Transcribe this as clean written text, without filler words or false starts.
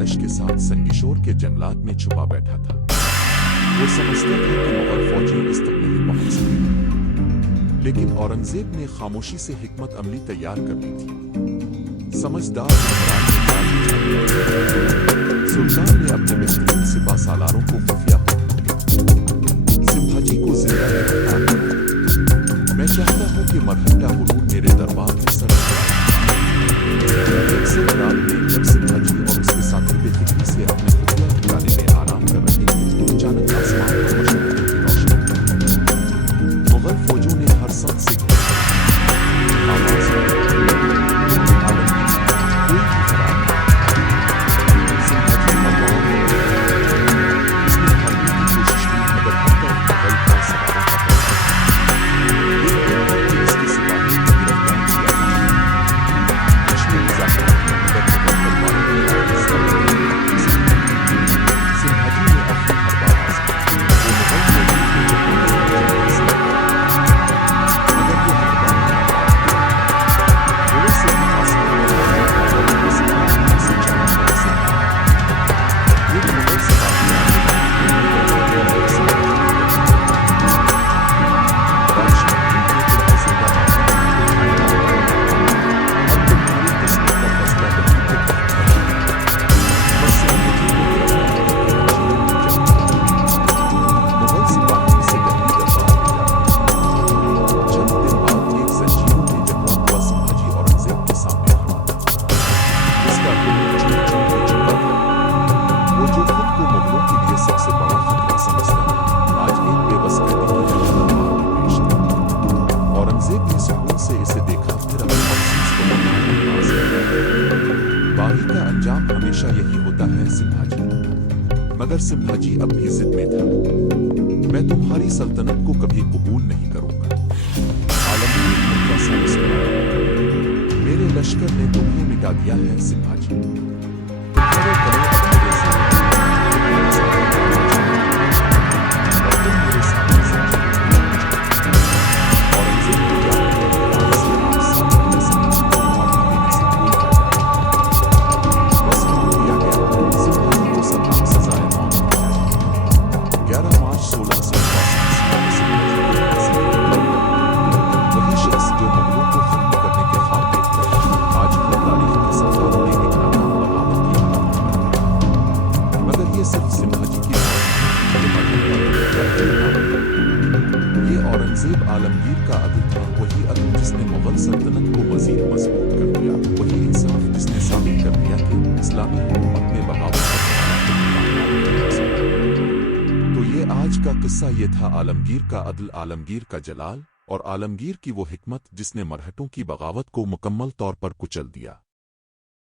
लालच के साथ संगिशोर के जंगलात में छुपा बैठा था। वो समझता था कि मुगल फौजी इस तक नहीं पहुंच सकेंगी, लेकिन औरंगजेब ने खामोशी से हिकमत अमली तैयार कर ली थी। समझदार सुल्तान ने अपने बेहतरीन सिपा सालारों को खुफिया संभाजी को जिंदा गिरफ्तार किया। मैं चाहता हूं कि मरहटा हुजूर मेरे दरबार में सर एक से रात में जब संभाजी और उसके साथी बेफिक्री से अपने खुफिया ठिकाने में आराम कर रहे थे, अचानक आसमान पर मशरक़ की रोशनी मुगल फौजों ने हर सख्त से आवाज हमेशा यही होता है संभाजी। मगर संभाजी अब भी जिद में था, मैं तुम्हारी सल्तनत को कभी कबूल नहीं करूंगा। आलमगीर उनका सा मुस्कुराया, मेरे लश्कर ने तुम्हें मिटा दिया है संभाजी। औरंगजेब आलमगीर का अदल था, वही अदल जिसने मुगल सल्तनत को मजीद मजबूत कर दिया, वही इंसाफ जिसने साबित कर दिया कि इस्लामी हुकूमत में बगावत। तो ये आज का किस्सा ये था आलमगीर का अदल, आलमगीर का जलाल और आलमगीर की वो हिकमत जिसने मरहटों की बगावत को मुकम्मल तौर पर कुचल दिया।